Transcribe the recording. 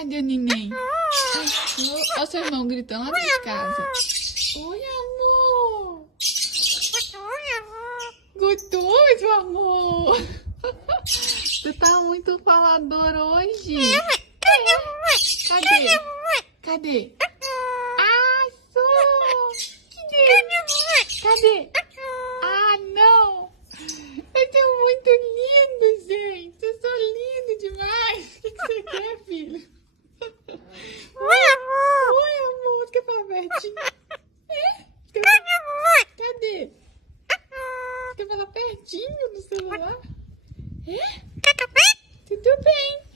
Cadê o neném? Olha o seu irmão gritando lá de casa. Oi, amor. Gostoso, amor. Você tá muito falador hoje. Cadê? Cadê? Ah, sou. Cadê? Ah, não. Eu sou muito lindo, gente. Eu sou lindo demais. O que você quer, filho? Oi, amor. Oi, amor. Você quer falar pertinho? Cadê? Você quer falar pertinho no celular? É? Tudo bem.